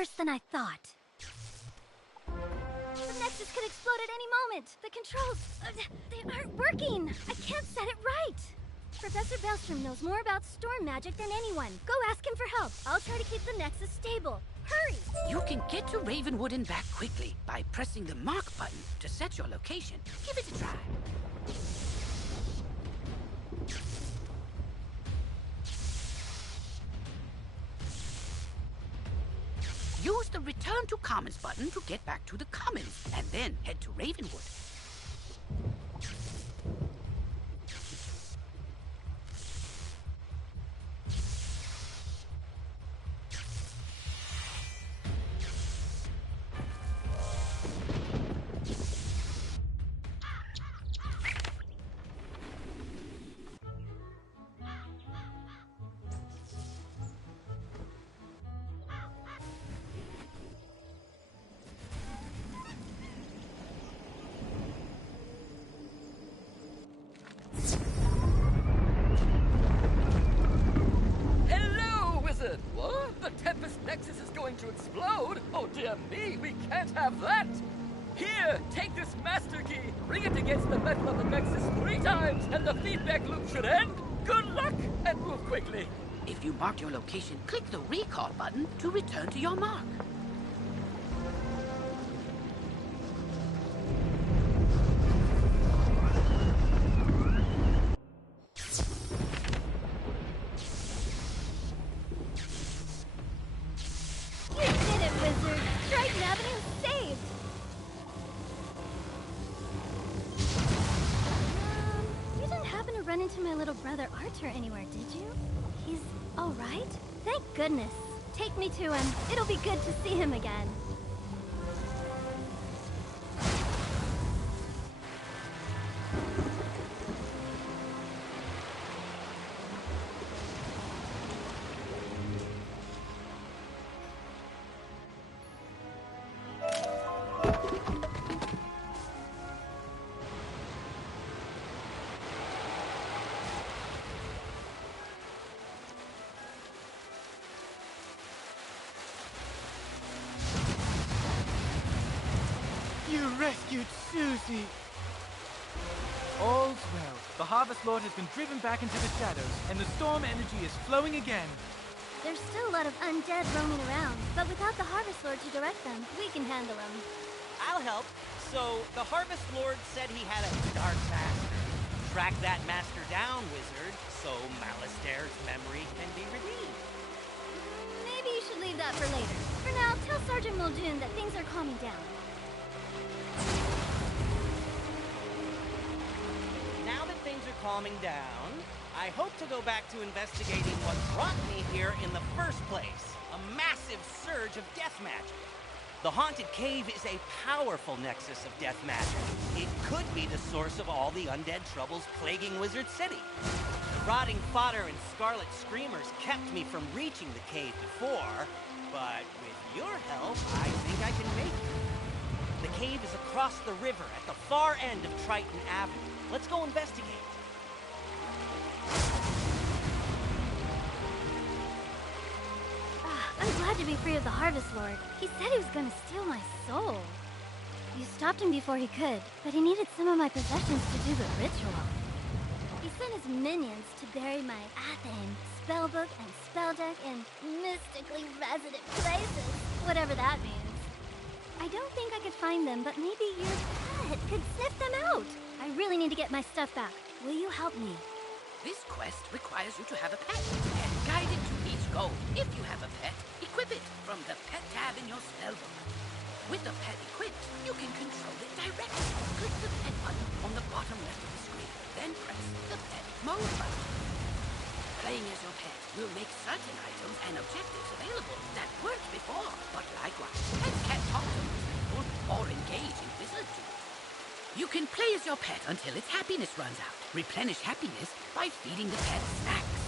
worse than I thought. The Nexus could explode at any moment. The controls, they aren't working. I can't set it right. Professor Bellstrom knows more about storm magic than anyone. Go ask him for help. I'll try to keep the Nexus stable. Hurry! You can get to Ravenwood and back quickly by pressing the mark button to set your location. Give it a try. Use the Return to Commons button to get back to the Commons, and then head to Ravenwood. To explode? Oh dear me, we can't have that! Here, take this master key, ring it against the metal of the Nexus 3 times, and the feedback loop should end! Good luck, and move quickly! If you mark your location, click the recall button to return to your mark. Triton Avenue is saved! You didn't happen to run into my little brother Arthur anywhere, did you? He's alright? Thank goodness. Take me to him. It'll be good to see him again. You rescued Susie! All's well. The Harvest Lord has been driven back into the shadows, and the storm energy is flowing again. There's still a lot of undead roaming around, but without the Harvest Lord to direct them, we can handle them. I'll help. So, the Harvest Lord said he had a dark master. Track that master down, wizard, so Malastaire's memory can be redeemed. Maybe you should leave that for later. For now, tell Sergeant Muldoon that things are calming down. Now that things are calming down, I hope to go back to investigating what brought me here in the first place. A massive surge of death magic. The Haunted Cave is a powerful nexus of death magic. It could be the source of all the undead troubles plaguing Wizard City. Rotting fodder and scarlet screamers kept me from reaching the cave before, but with your help, I think I can make it. The cave is across the river at the far end of Triton Avenue. Let's go investigate. I'm glad to be free of the Harvest Lord. He said he was gonna steal my soul. You stopped him before he could, but he needed some of my possessions to do the ritual. He sent his minions to bury my Athame, spellbook, and spell deck in mystically resident places, whatever that means. I don't think I could find them, but maybe your pet could sniff them out. I really need to get my stuff back. Will you help me? This quest requires you to have a pet and guide it to each goal. If you have a pet, equip it from the pet tab in your spellbook. With the pet equipped, you can control it directly. Click the pet button on the bottom left of the screen, then press the pet mode button. Playing as your pet will make certain items and objectives available that weren't before, but likewise, pets can talk to people or engage in wizard tools. You can play as your pet until its happiness runs out. Replenish happiness by feeding the pet snacks.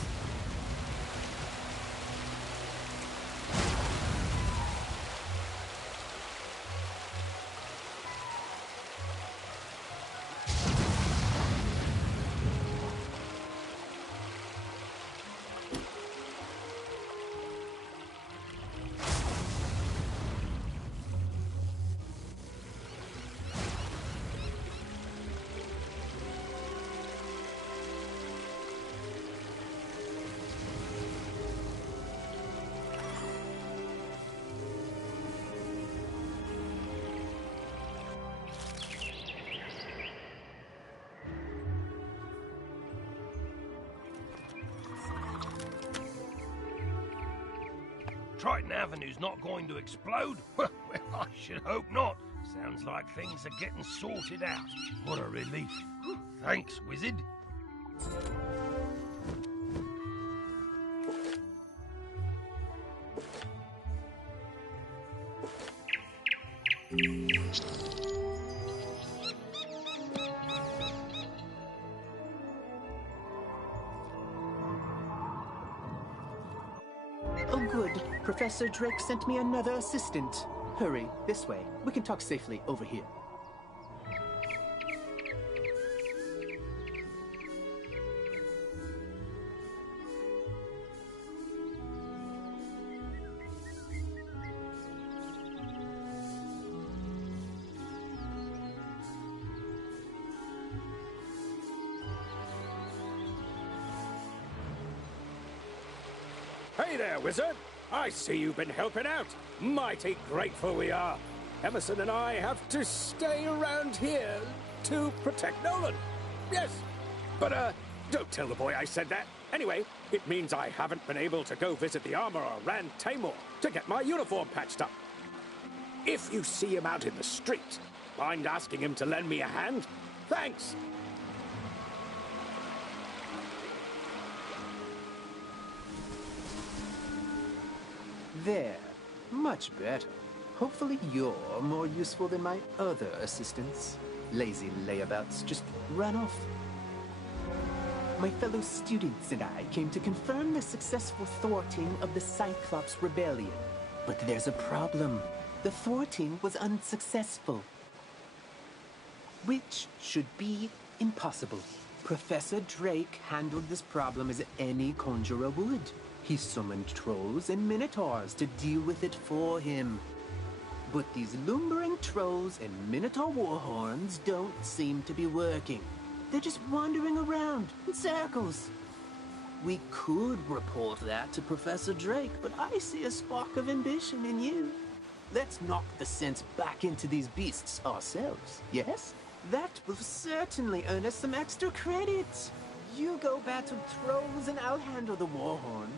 Triton Avenue's not going to explode? Well, I should hope not. Sounds like things are getting sorted out. What a relief. Thanks, Wizard. Oh, good. Professor Drake sent me another assistant. Hurry, this way. We can talk safely over here. Hey there, Wizard! I see you've been helping out. Mighty grateful we are. Emerson and I have to stay around here to protect Nolan. Yes, but don't tell the boy I said that. Anyway, it means I haven't been able to go visit the armorer Tamor to get my uniform patched up. If you see him out in the street, mind asking him to lend me a hand? Thanks! There. Much better. Hopefully you're more useful than my other assistants. Lazy layabouts just run off. My fellow students and I came to confirm the successful thwarting of the Cyclops rebellion. But there's a problem. The thwarting was unsuccessful. Which should be impossible. Professor Drake handled this problem as any conjurer would. He summoned trolls and minotaurs to deal with it for him. But these lumbering trolls and minotaur warhorns don't seem to be working. They're just wandering around in circles. We could report that to Professor Drake, but I see a spark of ambition in you. Let's knock the sense back into these beasts ourselves, yes? That will certainly earn us some extra credits. You go battle trolls and I'll handle the Warhorns.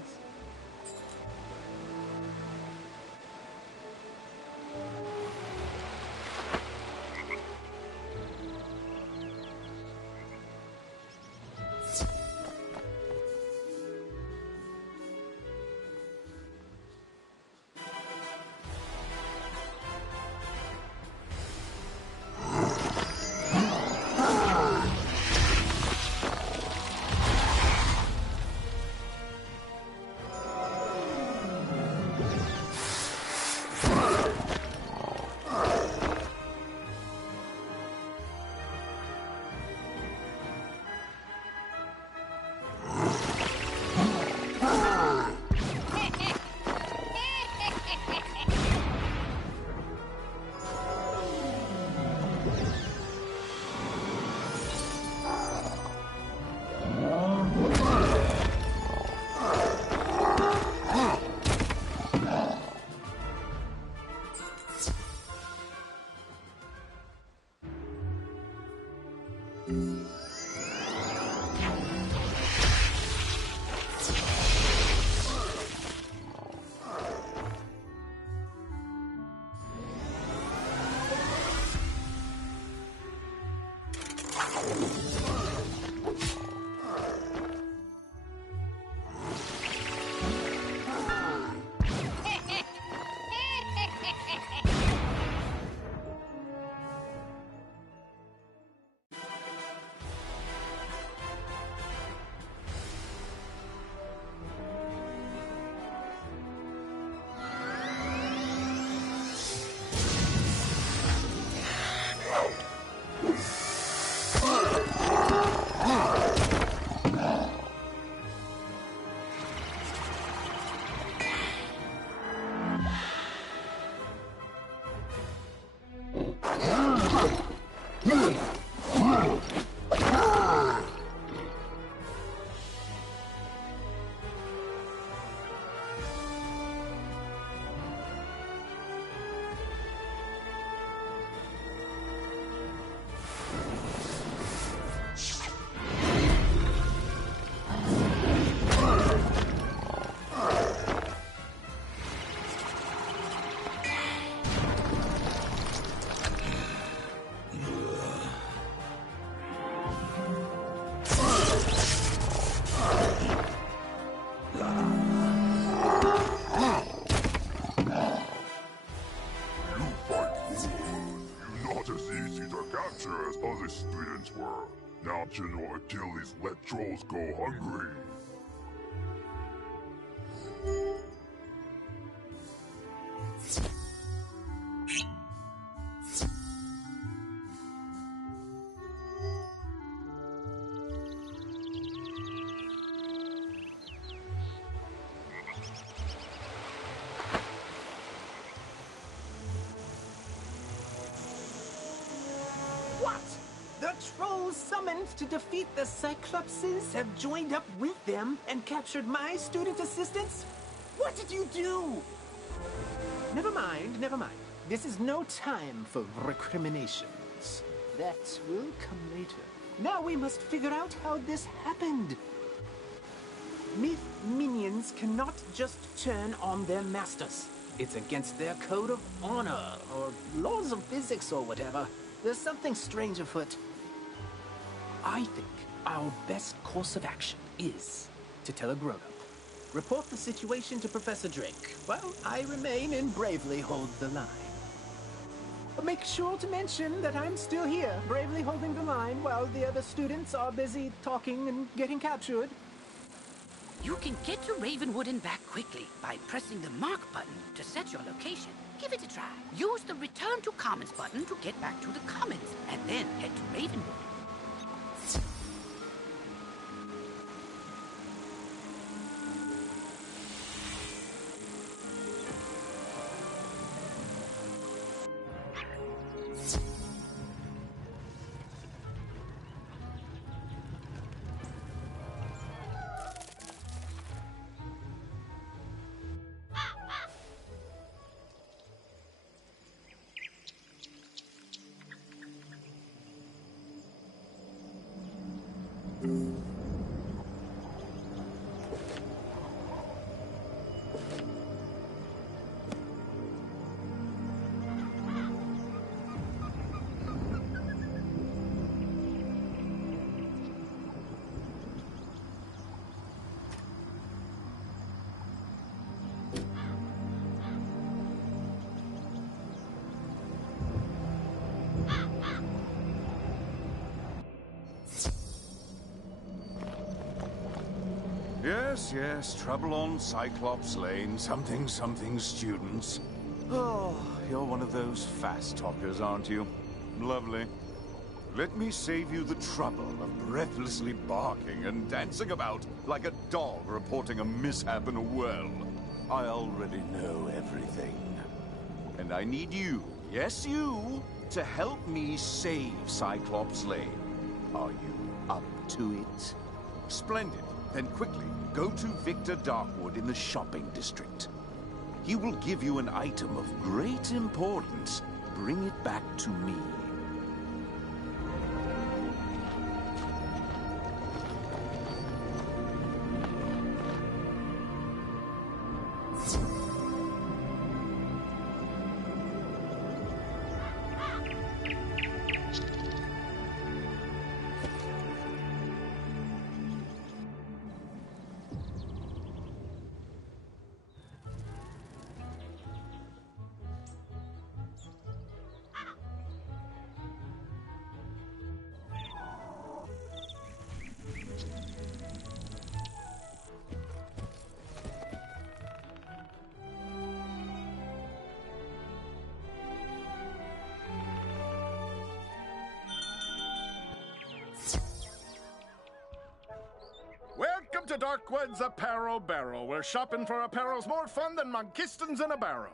capture as other students were. Now General Akilles let trolls go hungry. What? The trolls summoned to defeat the Cyclopses have joined up with them and captured my student assistants? What did you do? Never mind, never mind. This is no time for recriminations. That will come later. Now we must figure out how this happened. Myth minions cannot just turn on their masters. It's against their code of honor, or laws of physics, or whatever. There's something strange afoot. I think our best course of action is to tell a grown-up. Report the situation to Professor Drake, while I remain and bravely hold the line. But make sure to mention that I'm still here, bravely holding the line while the other students are busy talking and getting captured. You can get to Ravenwood and back quickly by pressing the mark button to set your location. Give it a try. Use the Return to Commons button to get back to the Commons, and then head to Ravenwood. Yes, trouble on Cyclops Lane, something students. Oh, you're one of those fast talkers, aren't you? Lovely. Let me save you the trouble of breathlessly barking and dancing about like a dog reporting a mishap in a well. I already know everything. And I need you, yes you, to help me save Cyclops Lane. Are you up to it? Splendid. Then quickly, go to Victor Darkwood in the shopping district. He will give you an item of great importance. Bring it back to me. Welcome to Darkwood's Apparel Barrel, where shopping for apparel's more fun than Monkistons in a barrel.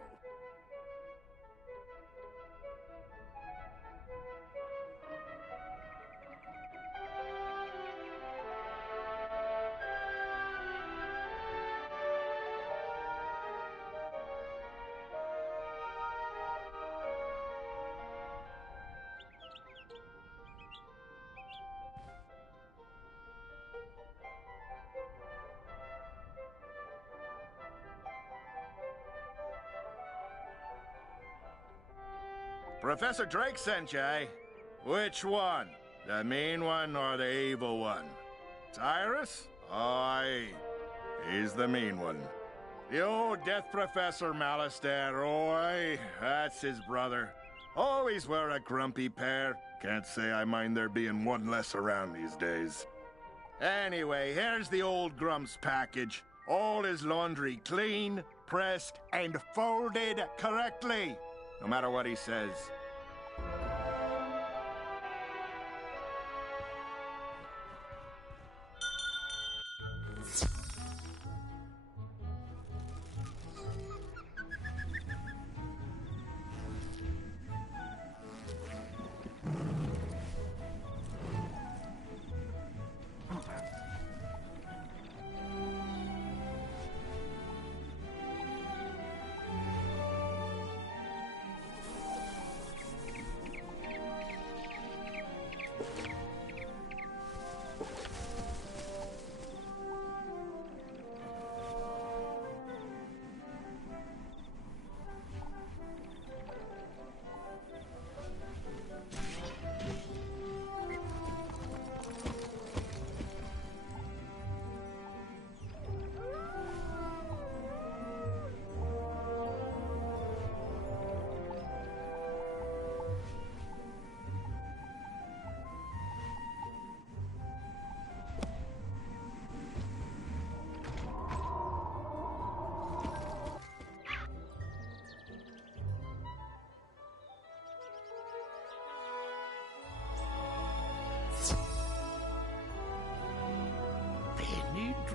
Professor Drake sent you, eh? Which one? The mean one or the evil one? Cyrus? Aye, he's the mean one. The old Death Professor Malistaire, that's his brother. Always were a grumpy pair. Can't say I mind there being one less around these days. Anyway, here's the old Grump's package. All his laundry clean, pressed, and folded correctly. No matter what he says.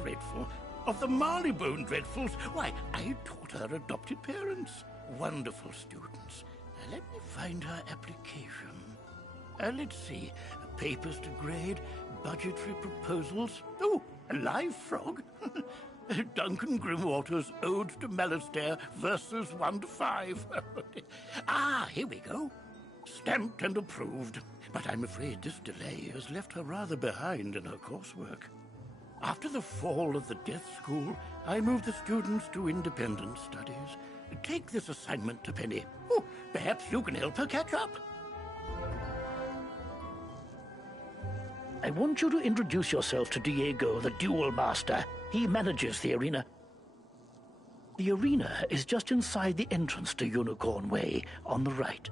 Dreadful. Of the Marleybone Dreadfuls, why, I taught her adopted parents. Wonderful students. Let me find her application. Let's see. Papers to grade, budgetary proposals. Oh, a live frog. Duncan Grimwater's Ode to Malastare, verses 1 to 5. Ah, here we go. Stamped and approved. But I'm afraid this delay has left her rather behind in her coursework. After the fall of the Death School, I moved the students to independent studies. Take this assignment to Penny. Oh, perhaps you can help her catch up. I want you to introduce yourself to Diego, the Duel Master. He manages the arena. The arena is just inside the entrance to Unicorn Way, on the right.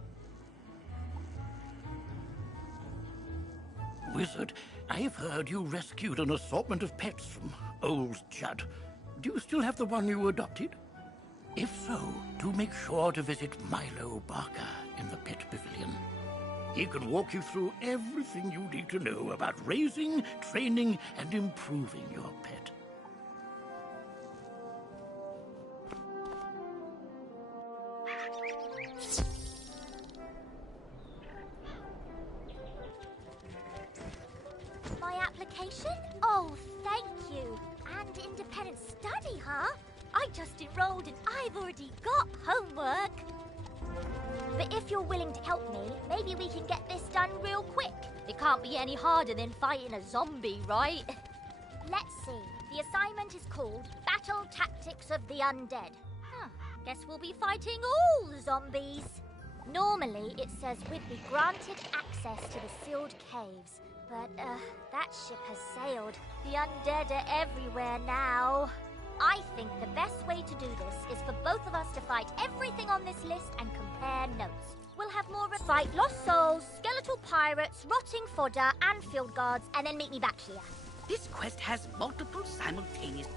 Wizard, I've heard you rescued an assortment of pets from old Judd. Do you still have the one you adopted? If so, do make sure to visit Milo Barker in the Pet Pavilion. He can walk you through everything you need to know about raising, training, and improving your pet. My application? Oh, thank you. And independent study, huh? I just enrolled and I've already got homework. But if you're willing to help me, maybe we can get this done real quick. It can't be any harder than fighting a zombie, right? Let's see. The assignment is called Battle Tactics of the Undead. Huh. Guess we'll be fighting all the zombies. Normally, it says we'd be granted access to the sealed caves. But, that ship has sailed. The undead are everywhere now. I think the best way to do this is for both of us to fight everything on this list and compare notes. We'll have more fight lost souls, skeletal pirates, rotting fodder, and field guards, and then meet me back here. This quest has multiple simultaneous...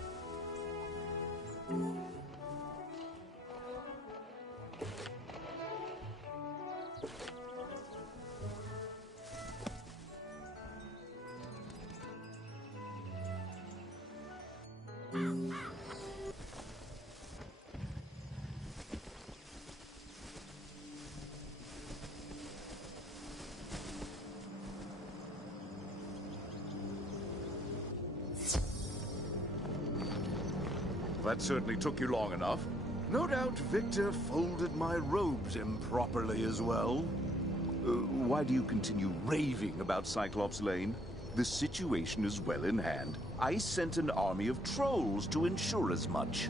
That certainly took you long enough. No doubt Victor folded my robes improperly as well. Why do you continue raving about Cyclops Lane? The situation is well in hand. I sent an army of trolls to ensure as much.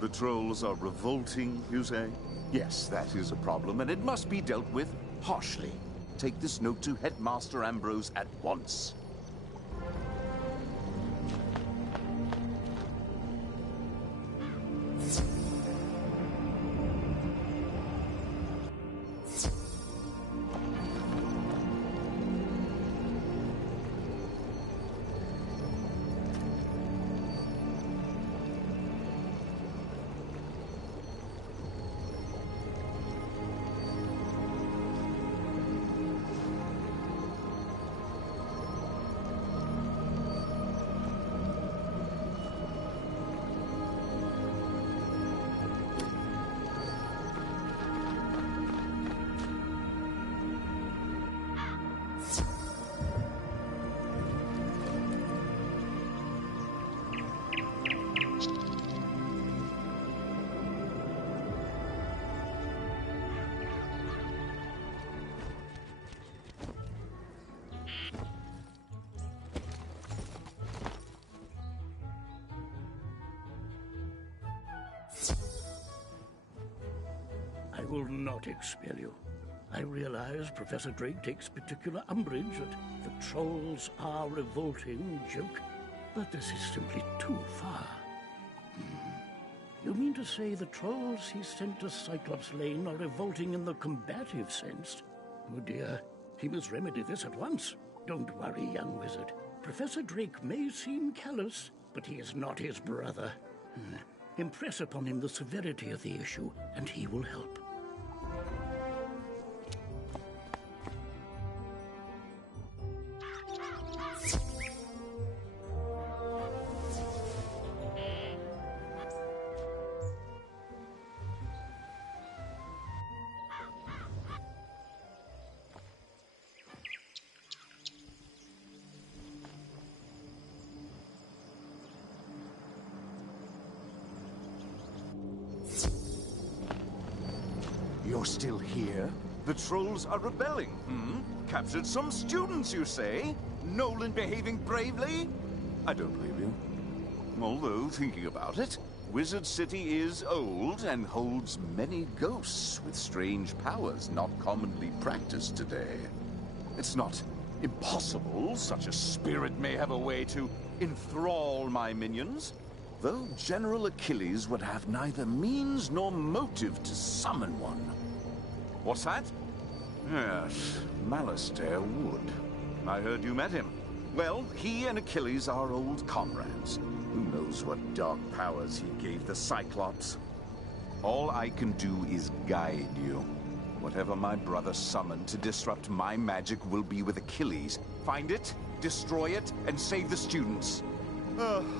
The trolls are revolting, you say? Yes, that is a problem, and it must be dealt with harshly. Take this note to Headmaster Ambrose at once. will not expel you. I realize Professor Drake takes particular umbrage that the trolls are revolting joke, but this is simply too far. You mean to say the trolls he sent to Cyclops Lane are revolting in the combative sense? Oh dear, he must remedy this at once. Don't worry, young wizard. Professor Drake may seem callous, but he is not his brother. Impress upon him the severity of the issue, and he will help. You're still here? The trolls are rebelling, Captured some students, you say? Nolan behaving bravely? I don't believe you. Although, thinking about it, Wizard City is old and holds many ghosts with strange powers not commonly practiced today. It's not impossible such a spirit may have a way to enthrall my minions, though General Akilles would have neither means nor motive to summon one. What's that? Yes, Malastare would. I heard you met him. Well, he and Akilles are old comrades. Who knows what dark powers he gave the Cyclops? All I can do is guide you. Whatever my brother summoned to disrupt my magic will be with Akilles. Find it, destroy it, and save the students.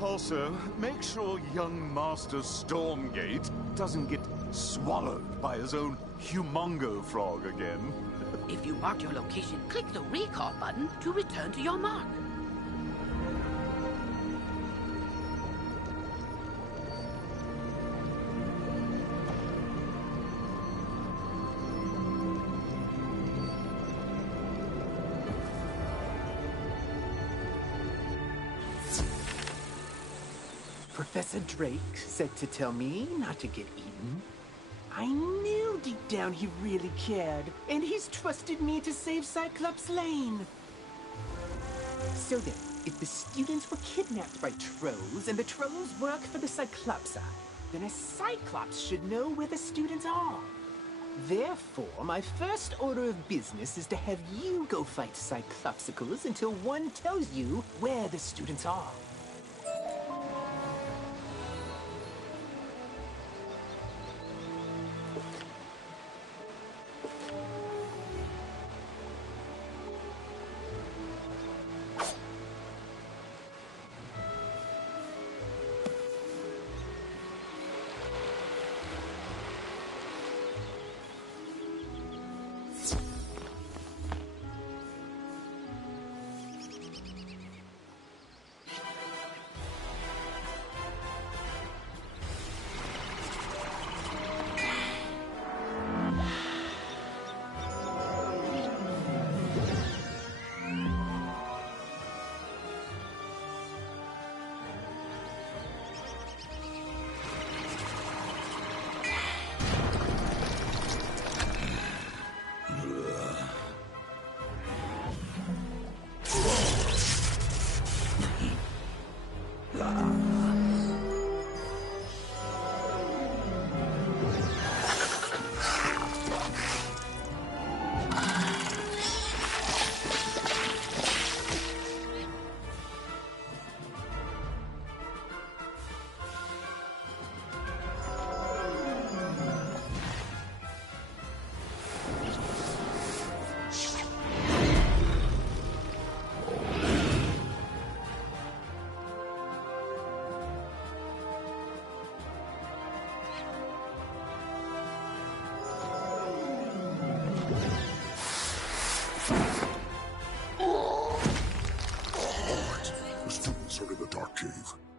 Also, make sure young Master Stormgate doesn't get swallowed by his own humongo frog again. If you mark your location, click the recall button to return to your mark. Professor Drake said to tell me not to get eaten. I knew deep down he really cared, and he's trusted me to save Cyclops Lane. So then, if the students were kidnapped by trolls, and the trolls work for the Cyclopsa, then a Cyclops should know where the students are. Therefore, my first order of business is to have you go fight Cyclopsicles until one tells you where the students are.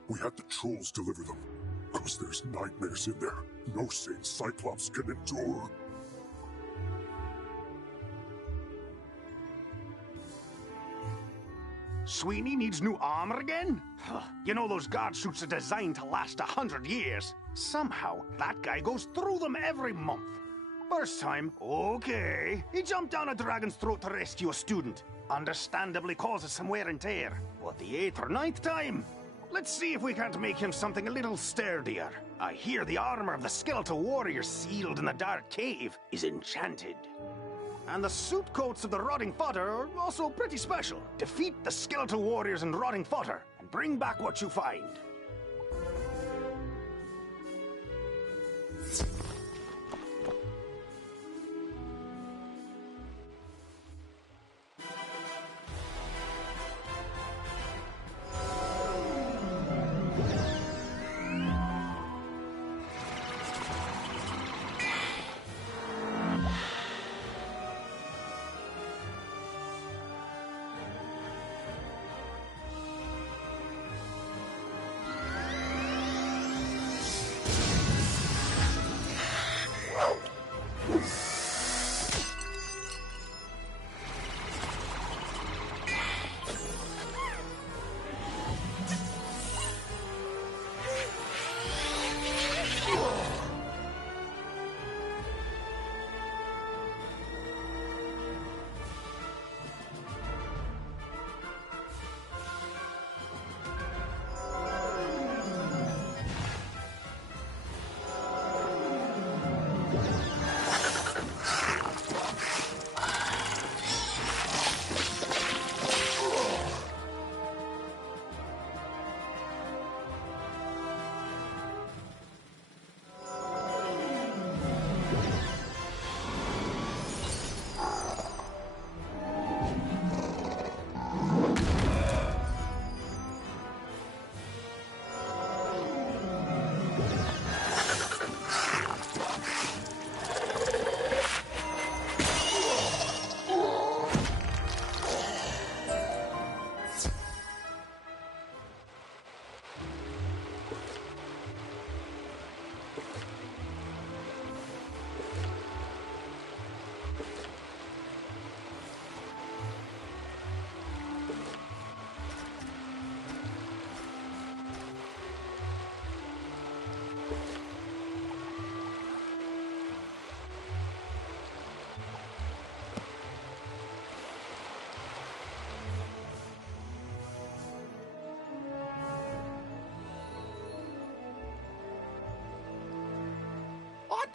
We had the trolls deliver them. Because there's nightmares in there. No sane Cyclops can endure. Sweeney needs new armor again? You know those guard suits are designed to last 100 years. Somehow, that guy goes through them every month. first time, okay. He jumped down a dragon's throat to rescue a student. Understandably causes some wear and tear. But the 8th or 9th time? Let's see if we can't make him something a little sturdier. I hear the armor of the skeletal warrior sealed in the dark cave is enchanted. And the suit coats of the rotting fodder are also pretty special. Defeat the skeletal warriors and rotting fodder, and bring back what you find.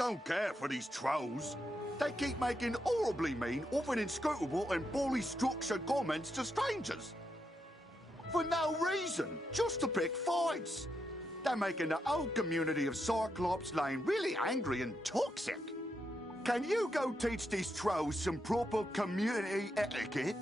I don't care for these trolls. They keep making horribly mean, often inscrutable and poorly structured comments to strangers. For no reason, just to pick fights. They're making the whole community of Cyclops Lane really angry and toxic. Can you go teach these trolls some proper community etiquette?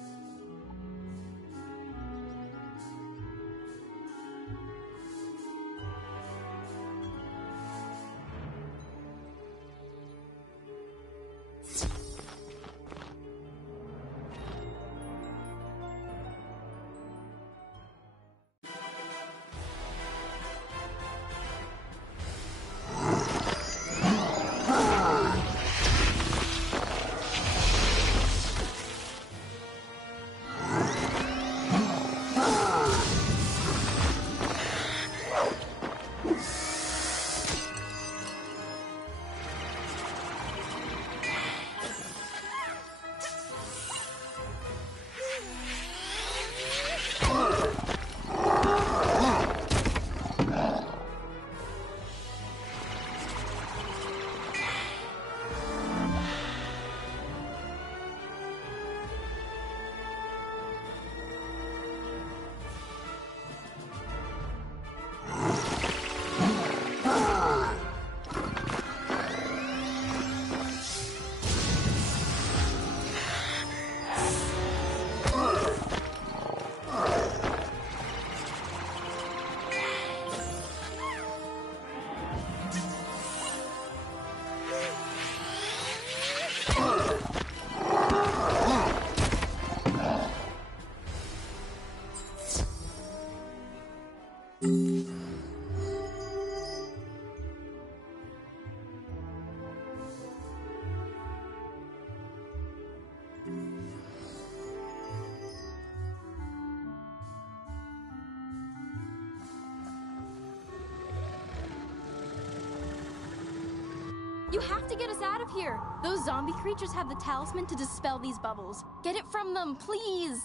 You have to get us out of here. Those zombie creatures have the talisman to dispel these bubbles. Get it from them, please.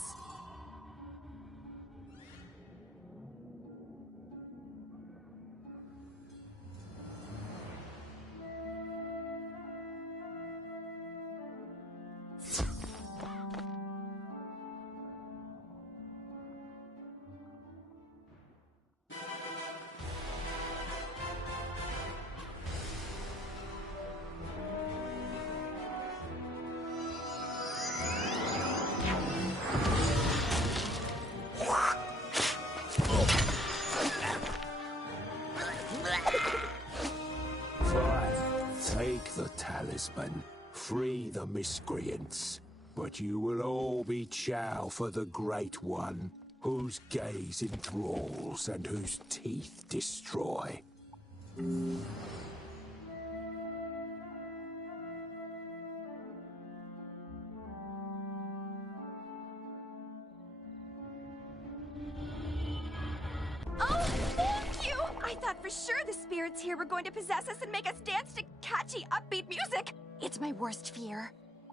The talisman, free the miscreants, but you will all be chow for the Great One, whose gaze enthralls and whose teeth destroy. Oh, thank you! I thought for sure the spirits here were going to possess us and make us dance to catchy, upbeat music. It's my worst fear.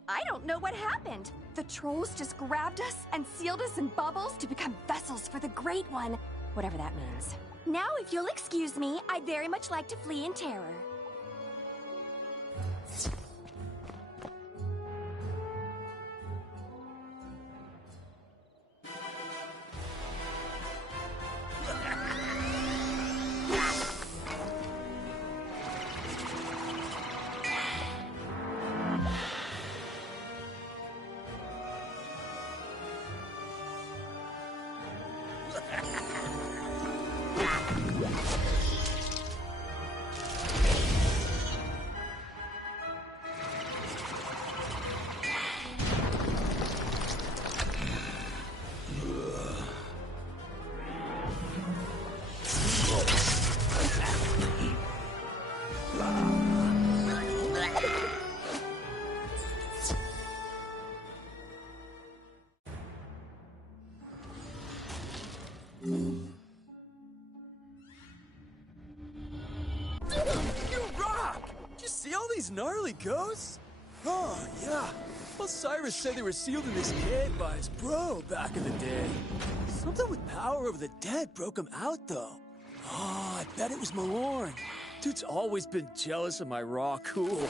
I don't know what happened. The trolls just grabbed us and sealed us in bubbles to become vessels for the Great One, whatever that means. Now, if you'll excuse me, I'd very much like to flee in terror. Gnarly ghosts? Oh, yeah. Well, Cyrus said they were sealed in this cave by his bro back in the day. Something with power over the dead broke him out, though. Oh, I bet it was Malorn. Dude's always been jealous of my raw cool.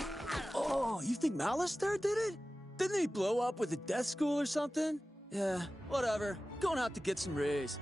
Oh, you think Malister did it? Didn't he blow up with a death school or something? Yeah, whatever. Going out to get some rays.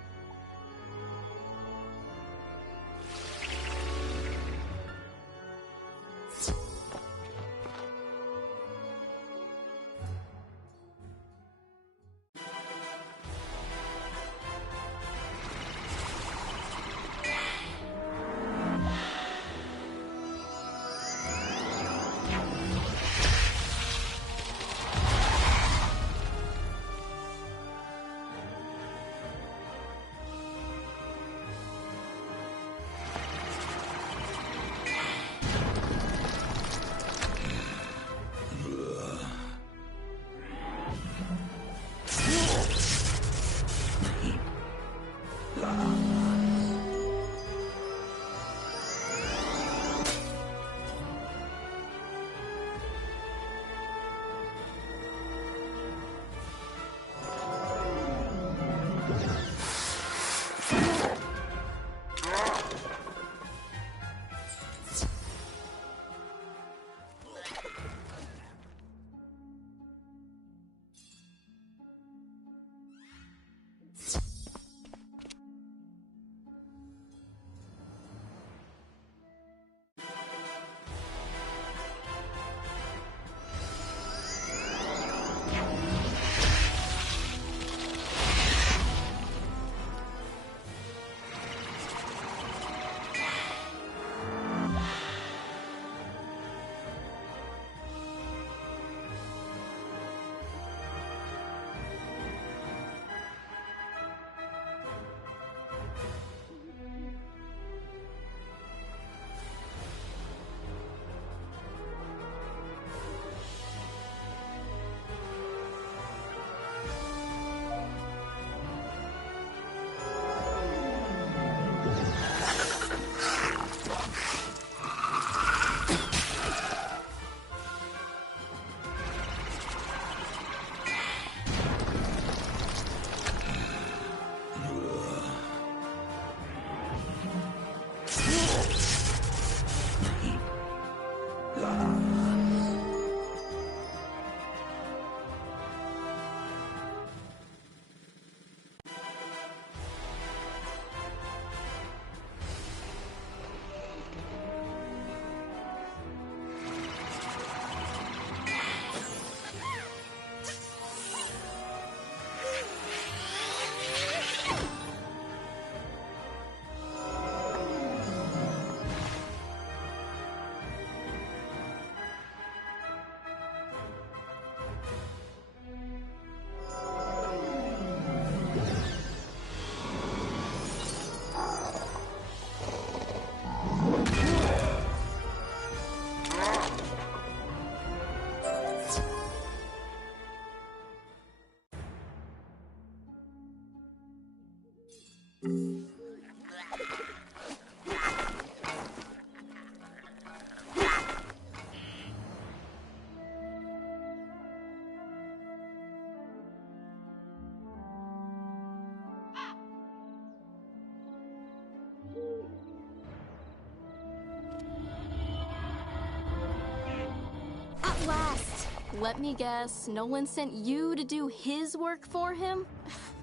Let me guess, Nolan sent you to do his work for him?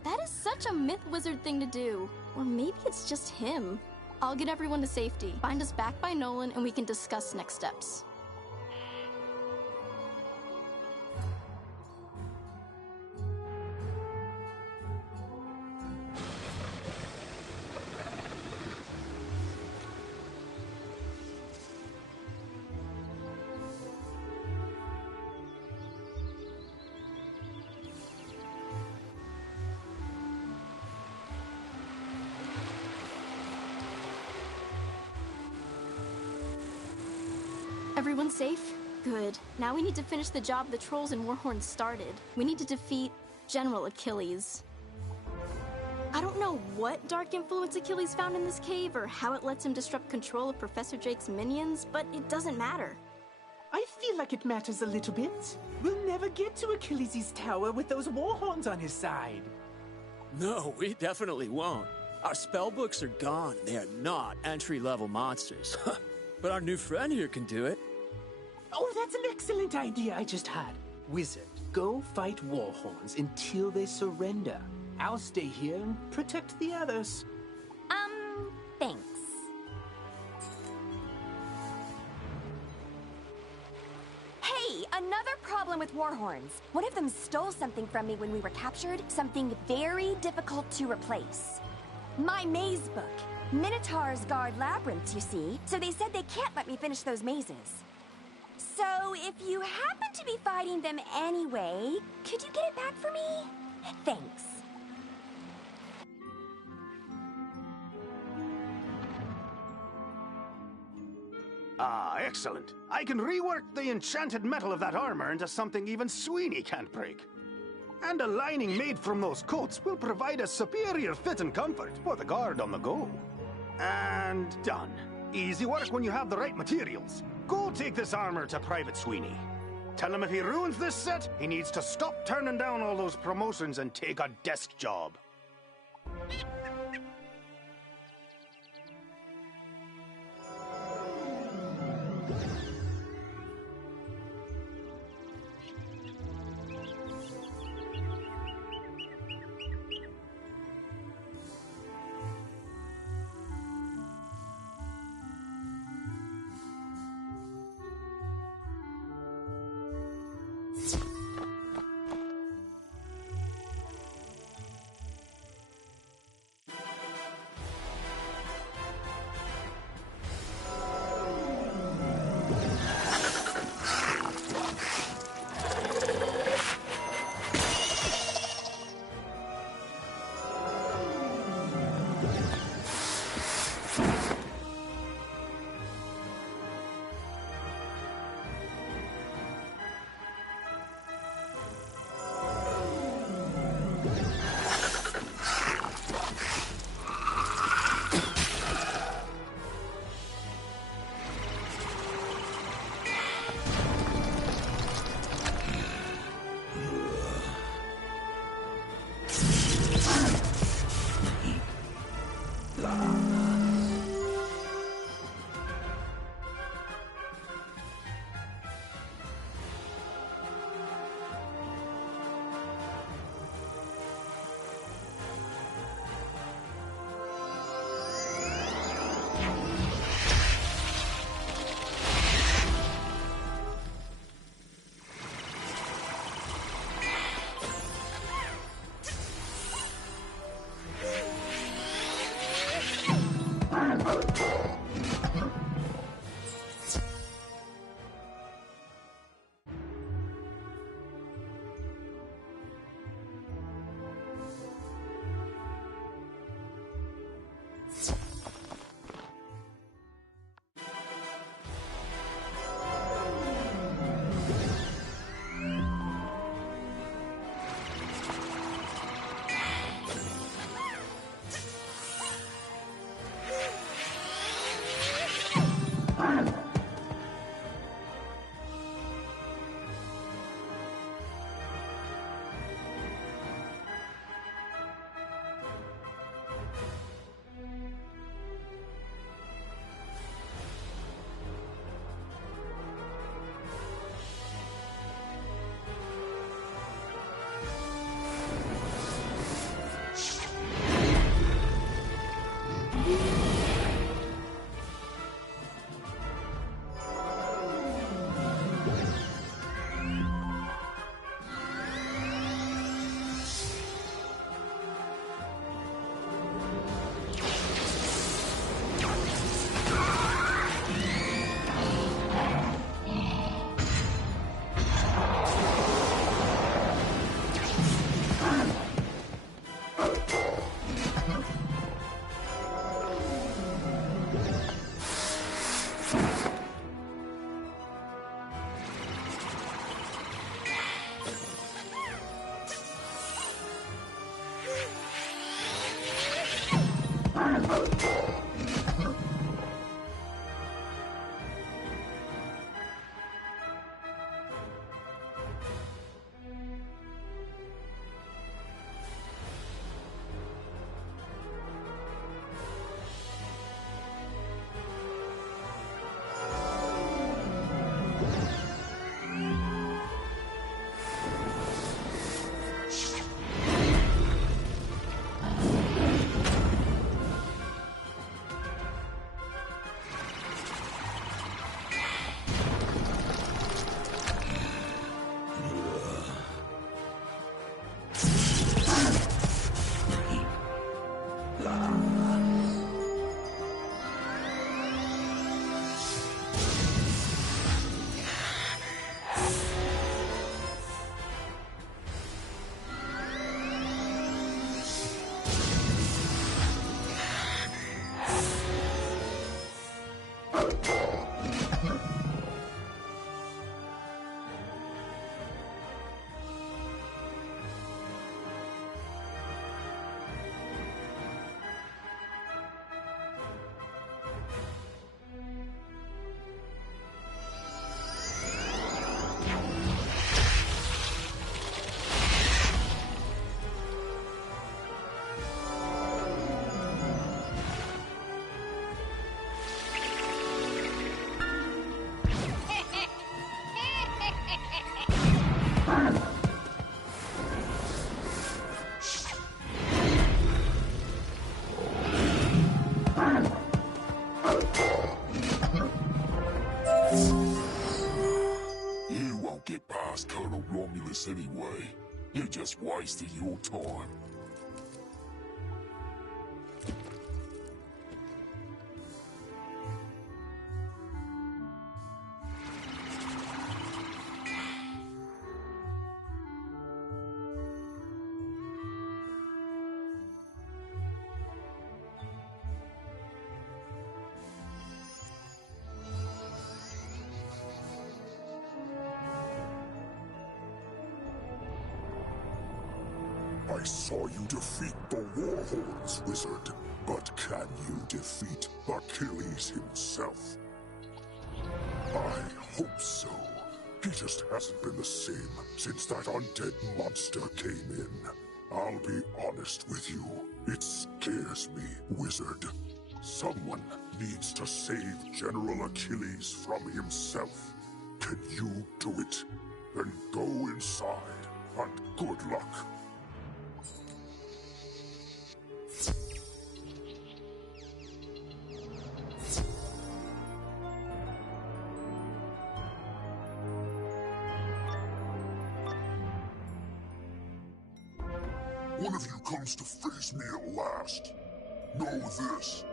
That is such a myth wizard thing to do. Or maybe it's just him. I'll get everyone to safety, find us back by Nolan, and we can discuss next steps. Everyone safe? Good. Now we need to finish the job the trolls and Warhorns started. We need to defeat General Akilles. I don't know what dark influence Akilles found in this cave or how it lets him disrupt control of Professor Drake's minions, but it doesn't matter. I feel like it matters a little bit. We'll never get to Achilles' tower with those Warhorns on his side. No, we definitely won't. Our spellbooks are gone. They are not entry-level monsters. But our new friend here can do it. Oh, that's an excellent idea I just had. Wizard, go fight Warhorns until they surrender. I'll stay here and protect the others. Thanks. Hey, another problem with Warhorns. One of them stole something from me when we were captured, something very difficult to replace. My maze book. Minotaurs guard labyrinths, you see, so they said they can't let me finish those mazes. So, if you happen to be fighting them anyway, could you get it back for me? Thanks. Ah, excellent. I can rework the enchanted metal of that armor into something even Sweeney can't break. And a lining made from those coats will provide a superior fit and comfort for the guard on the go. And done. Easy work when you have the right materials. Go take this armor to Private Sweeney. Tell him if he ruins this set, he needs to stop turning down all those promotions and take a desk job. this anyway. You're just wasting your time. I saw you defeat the Warhorns, Wizard. But can you defeat Akilles himself? I hope so. He just hasn't been the same since that undead monster came in. I'll be honest with you. It scares me, Wizard. Someone needs to save General Akilles from himself. Can you do it? Then go inside, and good luck. One of you comes to face me at last. Know this.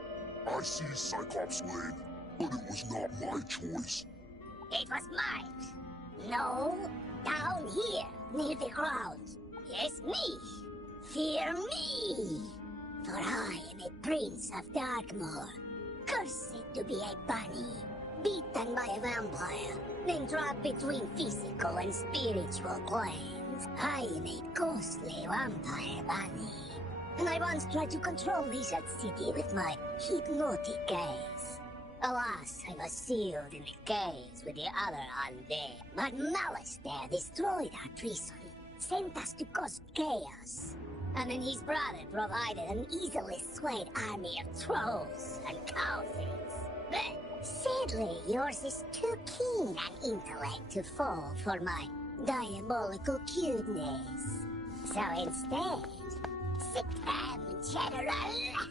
I see Cyclops Lane, but it was not my choice. It was mine. No, down here, near the ground. Yes, me. Fear me. For I am a prince of Darkmoor. Cursed to be a bunny. Beaten by a vampire, then trapped between physical and spiritual planes. I am a ghostly vampire bunny. And I once tried to control Wizard City with my hypnotic gaze. Alas, I was sealed in a cage with the other undead. But Malice there destroyed our prison, sent us to cause chaos. And then his brother provided an easily swayed army of trolls and cowthings. But sadly, yours is too keen an intellect to fall for my diabolical cuteness. So instead, sit down, General.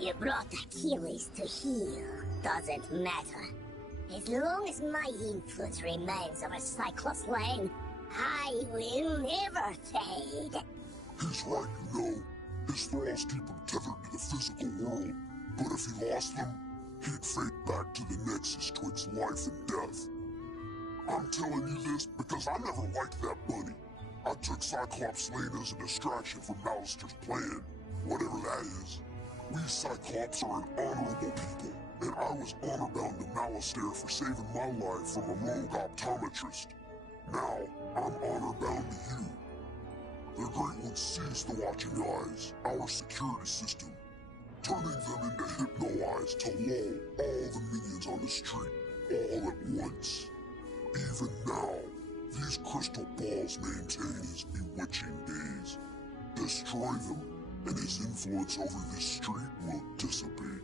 You brought Akilles to heal. Doesn't matter. As long as my influence remains over Cyclops Lane, I will never fade. He's right, you know. His thralls keep him tethered to the physical world. But if he lost them, he'd fade back to the nexus twixt life and death. I'm telling you this because I never liked that bunny. I took Cyclops Lane as a distraction from Malister's plan, whatever that is. We Cyclops are an honorable people, and I was honor-bound to Malister for saving my life from a rogue optometrist. Now, I'm honor-bound to you. The Great One sees the watching eyes, our security system, turning them into hypno-eyes to lull all the minions on the street, all at once. Even now, these crystal balls maintain his bewitching gaze. Destroy them, and his influence over this street will dissipate.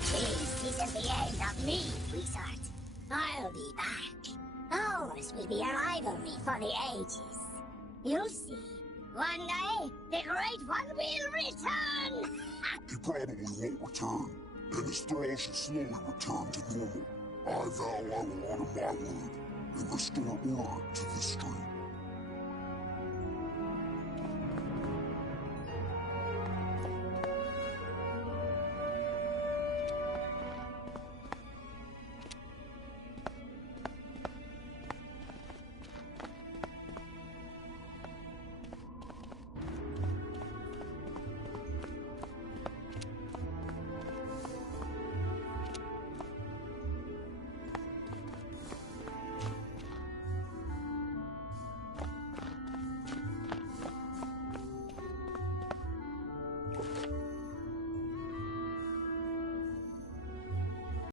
This isn't the end of me, Wizard. I'll be back. Ours will be a rivalry for the ages. You'll see. One day, the Great One will return! He probably won't return, and his thralls should slowly return to normal. I vow I will honor my word and restore order to the street.